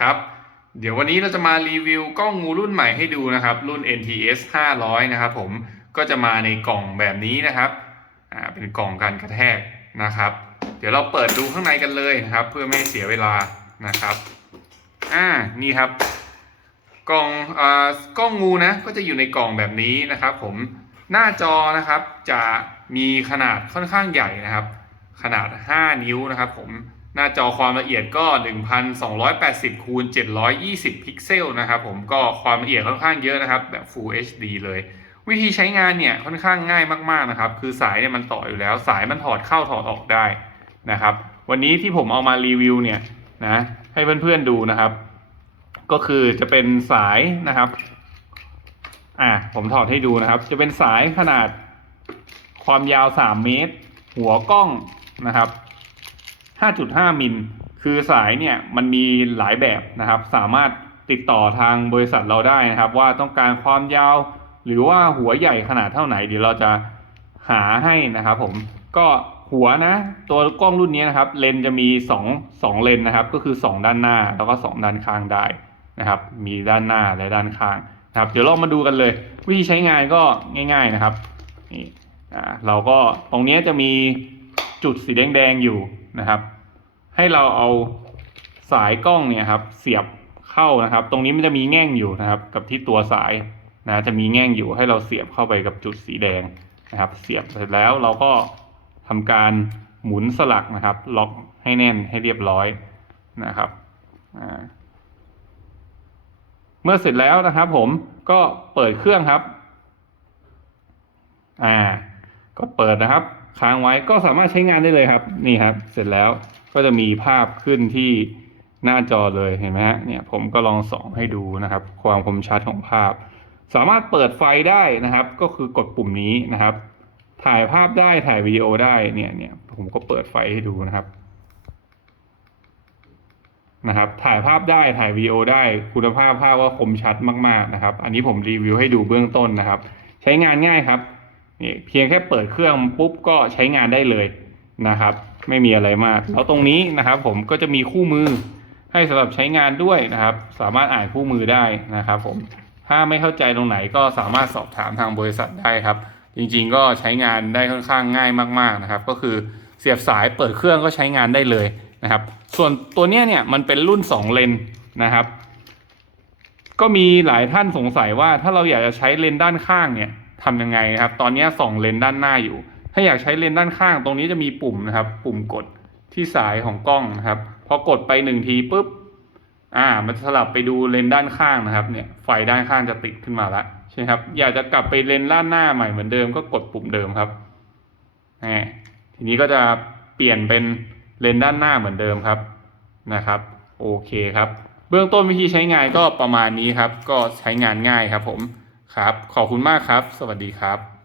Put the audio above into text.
ครับ เดี๋ยววันนี้เราจะมารีวิวกล้องงูรุ่นใหม่ให้ดูนะครับ รุ่น NTS 500 นะครับผมก็จะมาในกล่องแบบนี้นะครับอ่าเป็นกล่องกันกระแทกนะครับ เดี๋ยวเราเปิดดูข้างในกันเลยนะครับ เพื่อไม่เสียเวลานะครับอ่านี่ครับ กล่องอ่ากล้องงูนะก็จะอยู่ในกล่องแบบนี้นะครับ ผมหน้าจอนะครับจะมีขนาดค่อนข้างใหญ่นะครับ ขนาด 5 นิ้วนะครับ ผม หน้าจอความละเอียดก็ 1280คูณ720 พิกเซลนะครับผมก็ความละเอียดค่อนข้างเยอะนะครับ แบบ Full HD เลย วิธีใช้งานเนี่ยค่อนข้างง่ายมากๆนะครับ คือสายเนี่ยมันต่ออยู่แล้ว สายมันถอดเข้าถอดออกได้นะครับ วันนี้ที่ผมเอามารีวิวเนี่ยนะให้เพื่อนๆดูนะครับ ก็คือจะเป็นสายนะครับอ่าผมถอดให้ดูนะครับ จะเป็นสายขนาดความยาว 3 เมตร หัวกล้องนะครับ 5.5 มิล คือสายเนี่ยมันมีหลายแบบนะครับ สามารถติดต่อทางบริษัทเราได้นะครับ ว่าต้องการความยาว หรือว่าหัวใหญ่ขนาดเท่าไหน เดี๋ยวเราจะหาให้นะครับผมก็หัวนะ ตัวกล้องรุ่นนี้นะครับ เลนจะมี2 2เลนนะครับ ก็คือ 2 ด้านหน้าแล้วก็ 2 ด้านข้างได้นะครับ มีด้านหน้าและด้านข้างนะครับ เดี๋ยวเรามาดูกันเลย วิธีใช้งานก็ง่าย ๆนะครับนี่เราก็ตรงนี้จะมีจุดสีแดงๆอยู่นะครับ ให้เราเอาสายกล้องเนี่ยครับ เสียบเข้านะครับ ตรงนี้มันจะมีแง่งอยู่นะครับ กับที่ตัวสายนะจะมีแง่งอยู่ให้เราเสียบเข้าไปกับจุดสีแดงนะครับ เสียบเสร็จแล้วเราก็ทำการหมุนสลักนะครับ ล็อกให้แน่นให้เรียบร้อยนะครับเมื่อเสร็จแล้วนะครับ ผมก็เปิดเครื่องครับ อ่ากดเปิดนะครับ ค้างไว้ก็สามารถใช้งานได้เลยครับ นี่ครับ เสร็จแล้วก็จะมีภาพขึ้นที่หน้าจอเลยเห็นไหมฮะเนี่ยผมก็ลองส่องให้ดูนะครับ ความคมชัดของภาพ สามารถเปิดไฟได้นะครับ ก็คือกดปุ่มนี้นะครับ ถ่ายภาพได้ถ่ายวิดีโอได้เนี่ยเนี่ยผมก็เปิดไฟให้ดูนะครับนะครับ ถ่ายภาพได้ถ่ายวิดีโอได้คุณภาพภาพก็คมชัดมาก ๆนะครับ อันนี้ผมรีวิวให้ดูเบื้องต้นนะครับ ใช้งานง่ายครับนี่เพียงแค่เปิดเครื่องปุ๊บก็ใช้งานได้เลย นะครับ ไม่มีอะไรมาก แล้วตรงนี้นะครับ ผมก็จะมีคู่มือให้สำหรับใช้งานด้วยนะครับ สามารถอ่านคู่มือได้นะครับ ผมถ้าไม่เข้าใจตรงไหนก็สามารถสอบถามทางบริษัทได้ครับ จริงๆก็ใช้งานได้ค่อนข้างง่ายมากๆนะครับ ก็คือเสียบสายเปิดเครื่องก็ใช้งานได้เลยนะครับ ส่วนตัวเนี้ยเนี่ยมันเป็นรุ่น 2 เลนนะครับ ก็มีหลายท่านสงสัยว่าถ้าเราอยากจะใช้เลนด้านข้างเนี่ยทำยังไงนะครับ ตอนนี้สองเลนด้านหน้าอยู่ ถ้าอยากใช้เลนด้านข้าง ตรงนี้จะมีปุ่มนะครับ ปุ่มกดที่สายของกล้องนะครับพอกดไปหนึ่งทีปุ๊บอ่า มันจะสลับไปดูเลนด้านข้างนะครับ เนี่ยไฟด้านข้างจะติดขึ้นมาแล้วใช่ครับ อยากจะกลับไปเลนด้านหน้าใหม่เหมือนเดิมก็กดปุ่มเดิมครับแหมทีนี้ก็จะเปลี่ยนเป็นเลนด้านหน้าเหมือนเดิมครับนะครับ โอเคครับ เบื้องต้นวิธีใช้งานก็ประมาณนี้ครับ ก็ใช้งานง่ายครับ ผมครับ ขอบคุณมากครับ สวัสดีครับ